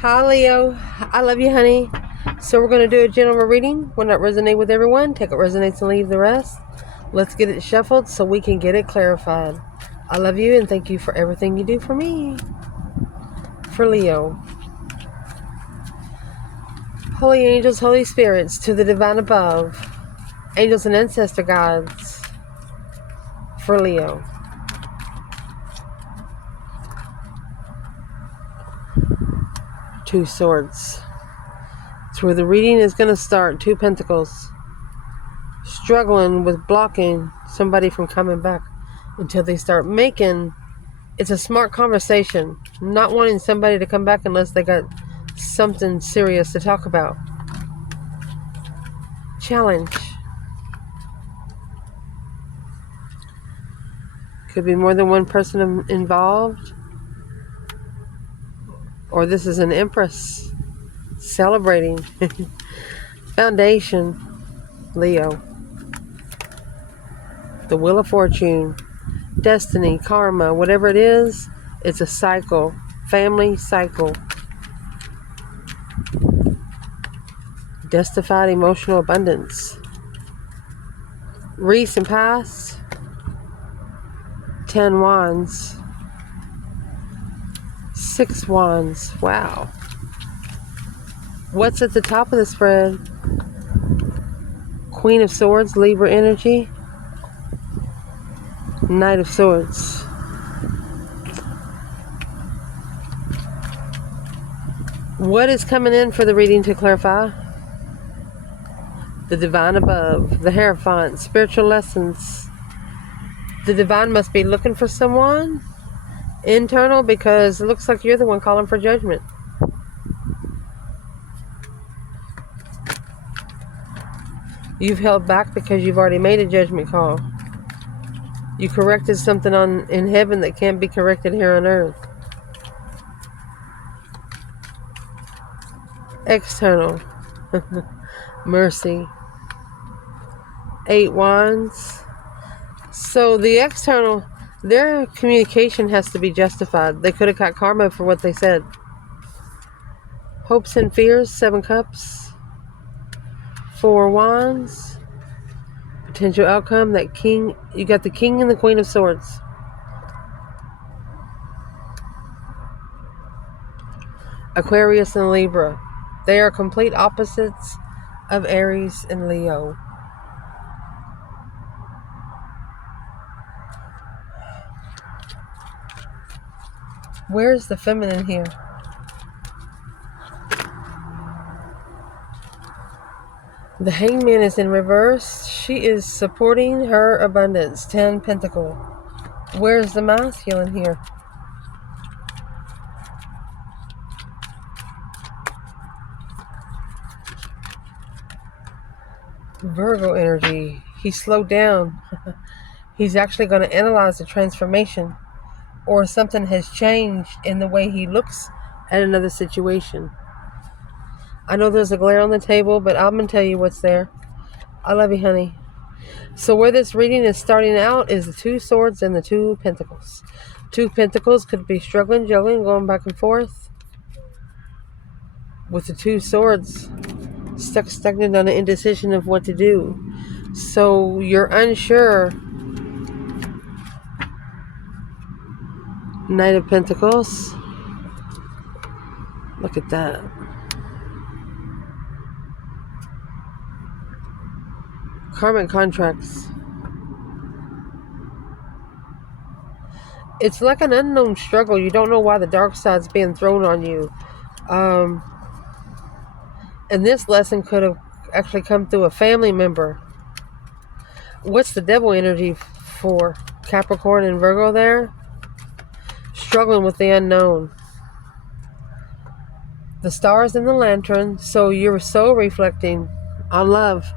Hi, Leo. I love you, honey. So we're going to do a general reading. Will not resonate with everyone. Take what resonates and leave the rest. Let's get it shuffled so we can get it clarified. I love you and thank you for everything you do for me. For Leo. Holy angels, holy spirits, to the divine above. Angels and ancestor gods. For Leo. Two swords. It's where the reading is going to start. Two pentacles. Struggling with blocking somebody from coming back until they start making. It's a smart conversation. Not wanting somebody to come back unless they got something serious to talk about. Challenge. Could be more than one person involved. Or this is an empress celebrating. Foundation. Leo. The Wheel of Fortune. Destiny. Karma. Whatever it is, it's a cycle. Family cycle. Justified emotional abundance. Recent past. 10 wands. 6 wands. Wow. What's at the top of the spread? Queen of Swords, Libra energy. Knight of Swords. What is coming in for the reading to clarify? The divine above, the Hierophant, spiritual lessons. The divine must be looking for someone internal because it looks like you're the one calling for judgment. You've held back because you've already made a judgment call. You corrected something in heaven that can't be corrected here on earth. External. Mercy. 8 wands. So the external, their communication has to be justified. They could have got karma for what they said. Hopes and fears, 7 cups. 4 wands. Potential outcome, that king. You got the king and the queen of swords. Aquarius and Libra. They are complete opposites of Aries and Leo. Where's the feminine here? The hangman is in reverse. She is supporting her abundance. 10 pentacle. Where's the masculine here? Virgo energy. He slowed down. He's actually going to analyze the transformation. Or something has changed in the way he looks at another situation. I know there's a glare on the table, but I'm going to tell you what's there. I love you, honey. So where this reading is starting out is the 2 swords and the 2 pentacles. 2 pentacles could be struggling, juggling, going back and forth. With the 2 swords, stagnant on the indecision of what to do. So you're unsure. Knight of Pentacles. Look at that. Karmic contracts. It's like an unknown struggle. You don't know why the dark side's being thrown on you. And this lesson could have actually come through a family member. What's the devil energy for? Capricorn and Virgo there? Struggling with the unknown. The stars and the lantern. So you're so reflecting on love.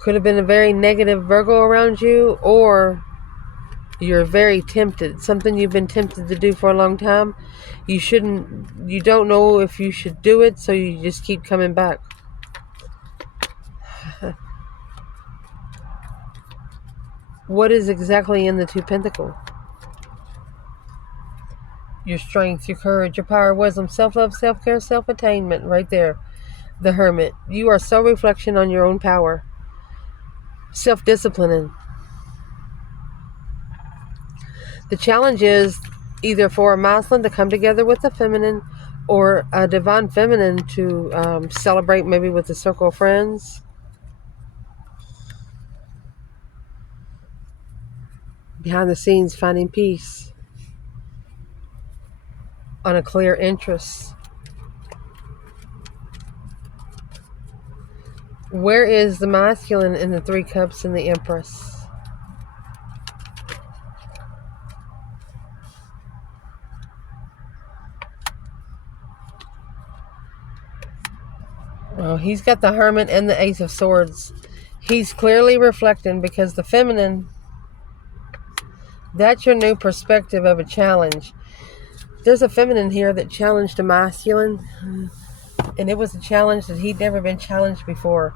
Could have been a very negative Virgo around you, or you're very tempted. Something you've been tempted to do for a long time. You don't know if you should do it, so you just keep coming back. What is exactly in the 2 pentacles? your strength, your courage, your power, wisdom, self-love, self-care, self-attainment, right there. The Hermit. You are so reflection on your own power. Self-disciplining. The challenge is either for a masculine to come together with the feminine, or a divine feminine to celebrate maybe with a circle of friends. Behind the scenes, finding peace on a clear interest. Where is the masculine in the Three Cups and the Empress? Oh, he's got the Hermit and the Ace of Swords. He's clearly reflecting, because the feminine, that's your new perspective of a challenge. There's a feminine here that challenged a masculine, and it was a challenge that he'd never been challenged before.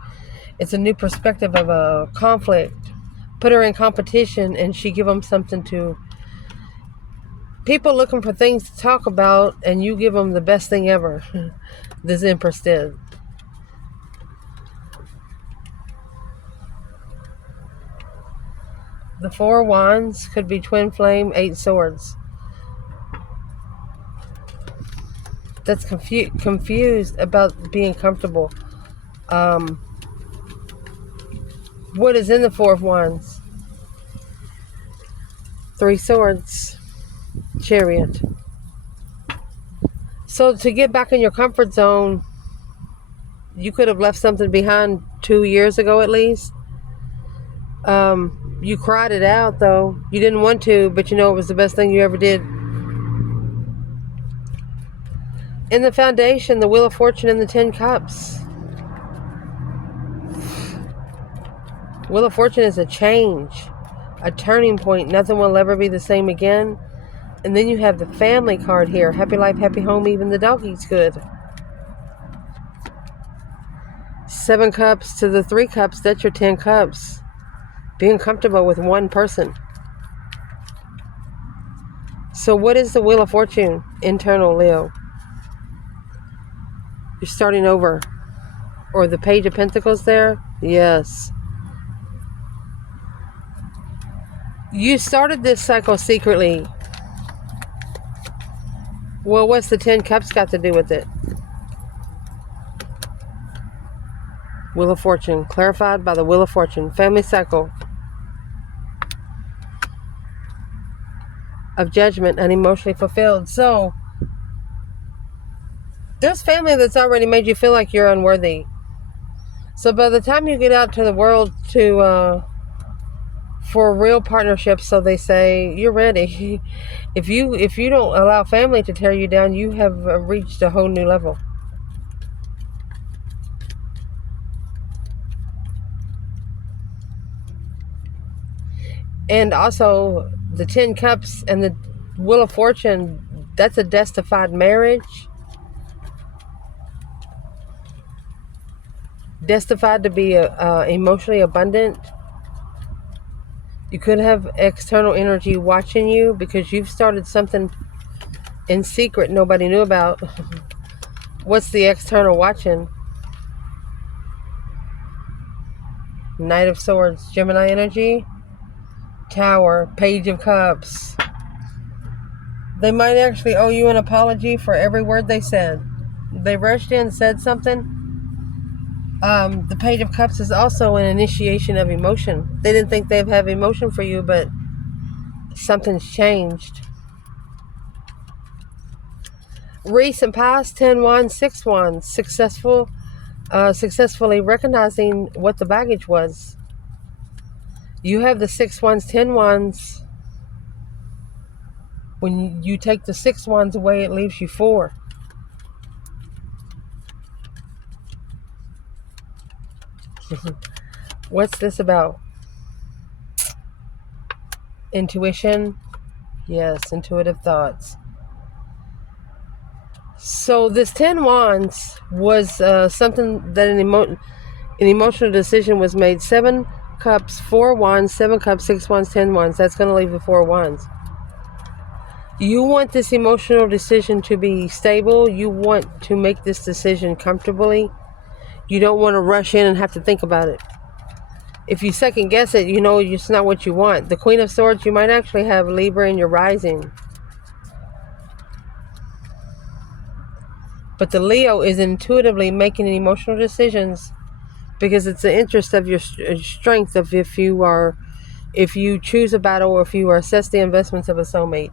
It's a new perspective of a conflict. Put her in competition, and she give them something to... People looking for things to talk about, and you give them the best thing ever. This Empress did. The Four Wands could be twin flame, 8 swords. That's confused about being comfortable. What is in the Four of Wands? 3 swords. Chariot. So to get back in your comfort zone, you could have left something behind 2 years ago at least. You cried it out though. You didn't want to, but you know it was the best thing you ever did. In the Foundation, the Wheel of Fortune and the 10 Cups. Wheel of Fortune is a change, a turning point. Nothing will ever be the same again. And then you have the Family card here. Happy life, happy home, even the dog eats good. 7 Cups to the 3 Cups, that's your 10 Cups. Being comfortable with one person. So what is the Wheel of Fortune? Internal, Leo. You're starting over. Or the Page of Pentacles there? Yes. You started this cycle secretly. Well, what's the 10 Cups got to do with it? Wheel of Fortune. Clarified by the Wheel of Fortune. Family cycle. Of judgment and emotionally fulfilled. So, there's family that's already made you feel like you're unworthy. So by the time you get out to the world to for a real partnership, so they say, you're ready. If you don't allow family to tear you down, you have reached a whole new level. And also the 10 Cups and the Wheel of Fortune, that's a destined marriage. Destined to be emotionally abundant. You could have external energy watching you because you've started something in secret nobody knew about. What's the external watching? Knight of Swords, Gemini energy. Tower, Page of Cups. They might actually owe you an apology for every word they said. They rushed in, said something. The Page of Cups is also an initiation of emotion. They didn't think they'd have emotion for you, but something's changed. Recent past, 10 Wands, 6 Wands. Successfully recognizing what the baggage was. You have the 6 Wands, 10 Wands. When you take the 6 Wands away, it leaves you 4. What's this about? Intuition? Yes, intuitive thoughts. So this 10 Wands was something that an emotional decision was made. 7 Cups, 4 Wands, 7 Cups, 6 Wands, 10 Wands. That's going to leave the 4 Wands. You want this emotional decision to be stable. You want to make this decision comfortably. You don't want to rush in and have to think about it. If you second guess it, you know it's not what you want. The Queen of Swords, you might actually have Libra in your rising. But the Leo is intuitively making emotional decisions because it's the interest of your strength of if you choose a battle or if you assess the investments of a soulmate.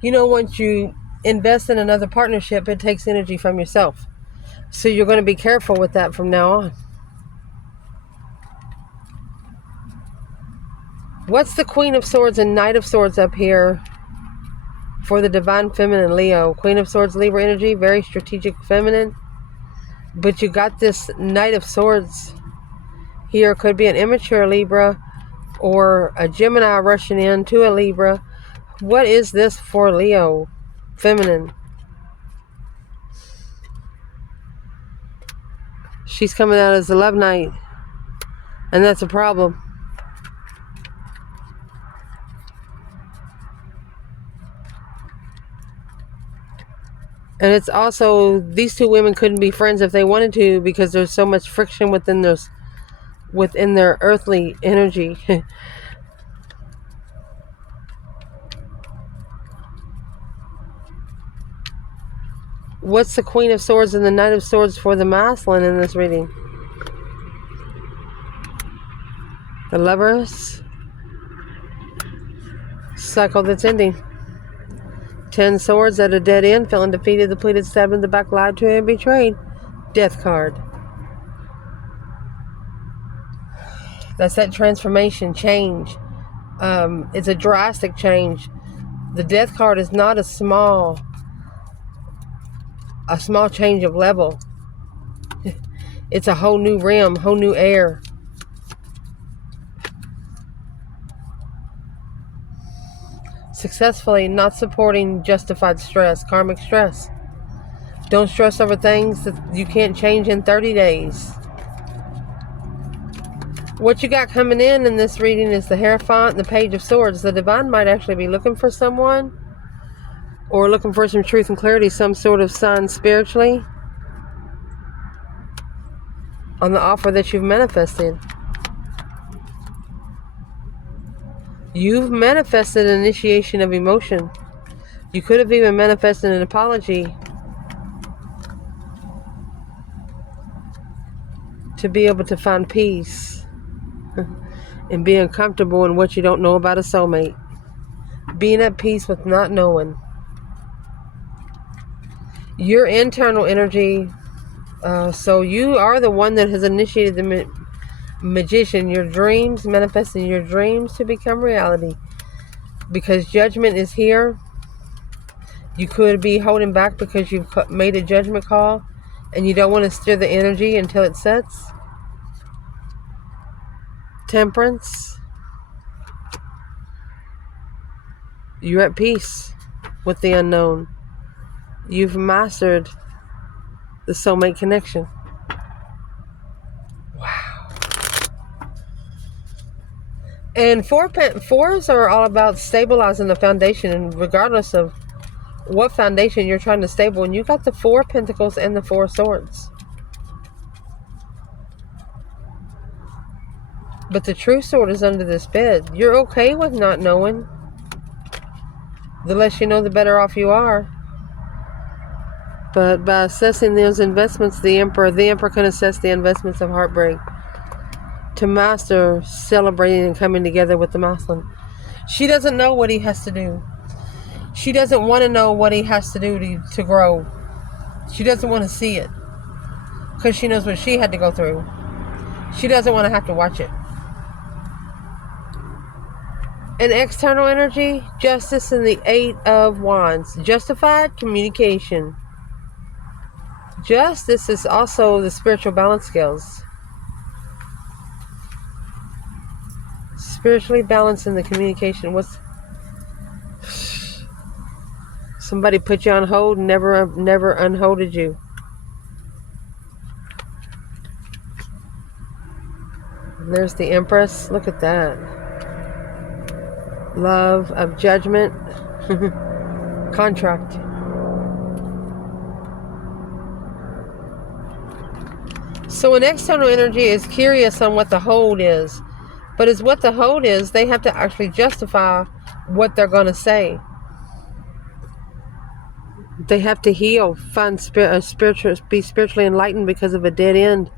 You know, once you invest in another partnership, it takes energy from yourself. So you're going to be careful with that from now on. What's the Queen of Swords and Knight of Swords up here for the Divine Feminine Leo? Queen of Swords, Libra energy, very strategic feminine. But you got this Knight of Swords here. Could be an immature Libra or a Gemini rushing in to a Libra. What is this for Leo? Feminine. She's coming out as a love knight. And that's a problem. And it's also, these two women couldn't be friends if they wanted to because there's so much friction within their earthly energy. What's the Queen of Swords and the Knight of Swords for the masculine in this reading? The Lovers. Cycle that's ending. 10 swords at a dead end, feeling defeated, depleted, stabbed in the back, lied to, and betrayed. Death card. That's that transformation, change. It's a drastic change. The Death card is not a small change of level. It's a whole new realm, whole new air. Successfully not supporting justified stress, karmic stress. Don't stress over things that you can't change in 30 days. What you got coming in this reading is the Hierophant and the Page of Swords. The Divine might actually be looking for someone or looking for some truth and clarity, some sort of sign spiritually on the offer that you've manifested. You've manifested an initiation of emotion. You could have even manifested an apology to be able to find peace and being comfortable in what you don't know about a soulmate. Being at peace with not knowing. Your internal energy, so you are the one that has initiated the magician, your dreams, manifesting your dreams to become reality. Because judgment is here. You could be holding back because you've made a judgment call and you don't want to stir the energy until it sets. Temperance. You're at peace with the unknown. You've mastered the soulmate connection. Wow. And fours are all about stabilizing the foundation, and regardless of what foundation you're trying to stable, and you got the 4 Pentacles and the 4 Swords. But the true sword is under this bed. You're okay with not knowing. The less you know, the better off you are. But by assessing those investments, the Emperor can assess the investments of heartbreak to master celebrating and coming together with the masculine. She doesn't know what he has to do. She doesn't want to know what he has to do to grow. She doesn't want to see it because she knows what she had to go through. She doesn't want to have to watch it. An external energy, justice and the 8 of Wands. Justified communication. Justice is also the spiritual balance skills. Spiritually balancing the communication. Somebody put you on hold and never unholded you. And there's the Empress. Look at that. Love of judgment. contract. So an external energy is curious on what the hold is. But as what the hold is, they have to actually justify what they're going to say. They have to heal, be spiritually enlightened because of a dead end.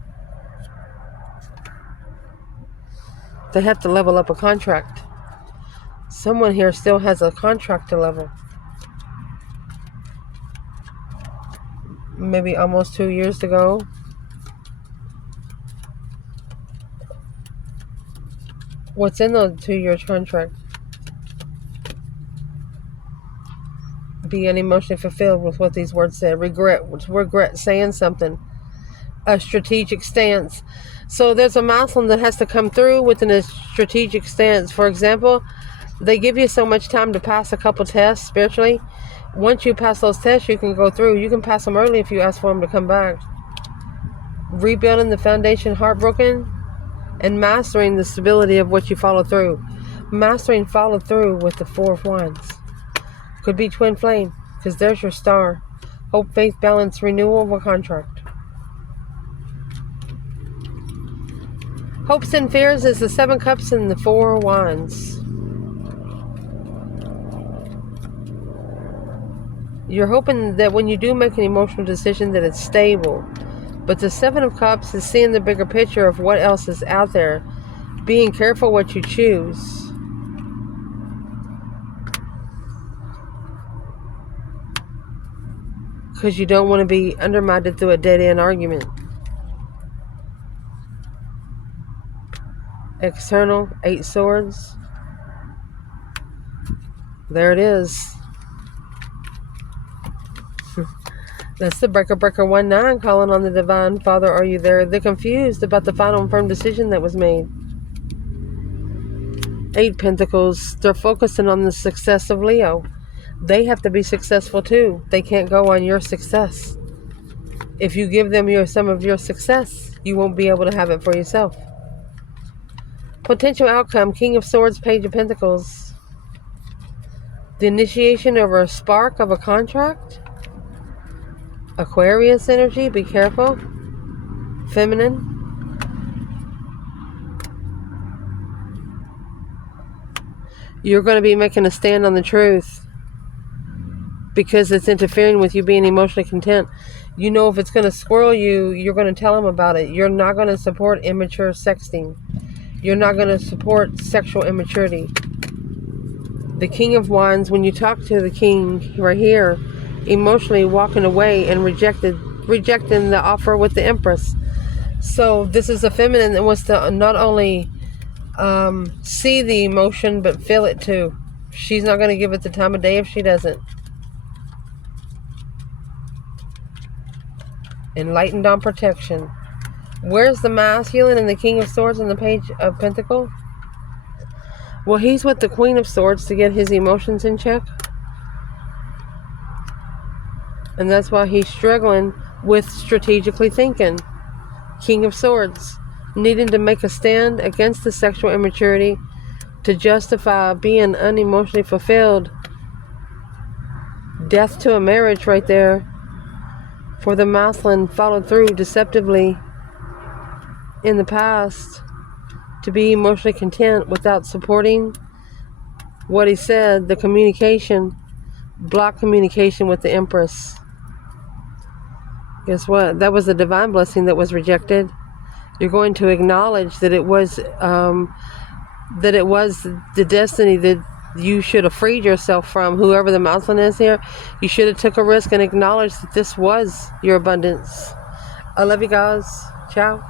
They have to level up a contract. Someone here still has a contract to level. Maybe almost 2 years to go. What's in the 2-year contract? Be unemotionally fulfilled with what these words said. Regret saying something. A strategic stance. So there's a milestone that has to come through within a strategic stance. For example, they give you so much time to pass a couple tests spiritually. Once you pass those tests, you can go through. You can pass them early if you ask for them to come back. Rebuilding the foundation heartbroken and mastering the stability of what you follow through. Mastering follow through with the 4 of Wands. Could be twin flame, because there's your star. Hope, faith, balance, renewal of a contract. Hopes and fears is the 7 cups and the 4 wands. You're hoping that when you do make an emotional decision that it's stable. But the 7 of cups is seeing the bigger picture of what else is out there. Being careful what you choose. Because you don't want to be undermined through a dead-end argument. External, 8 swords. There it is. That's the breaker 19 calling on the Divine Father. Are you there? They're confused about the final and firm decision that was made. 8 Pentacles. They're focusing on the success of Leo. They have to be successful too. They can't go on your success. If you give them some of your success, you won't be able to have it for yourself. Potential outcome. King of Swords, Page of Pentacles. The initiation of a spark of a contract. Aquarius energy, be careful. Feminine. You're going to be making a stand on the truth because it's interfering with you being emotionally content. You know if it's going to squirrel you, you're going to tell them about it. You're not going to support immature sexting. You're not going to support sexual immaturity. The King of Wands, when you talk to the King right here, emotionally walking away and rejecting the offer with the Empress. So this is a feminine that wants to not only see the emotion but feel it too. She's not going to give it the time of day if she doesn't. Enlightened on protection. Where's the masculine and the King of Swords and the Page of Pentacles? Well, he's with the Queen of Swords to get his emotions in check. And that's why he's struggling with strategically thinking. King of Swords. Needing to make a stand against the sexual immaturity to justify being unemotionally fulfilled. Death to a marriage right there. For the masculine followed through deceptively in the past to be emotionally content without supporting what he said, the communication, block communication with the Empress. Guess what? That was a divine blessing that was rejected. You're going to acknowledge that it was the destiny that you should have freed yourself from. Whoever the mountain is here, you should have took a risk and acknowledged that this was your abundance. I love you guys. Ciao.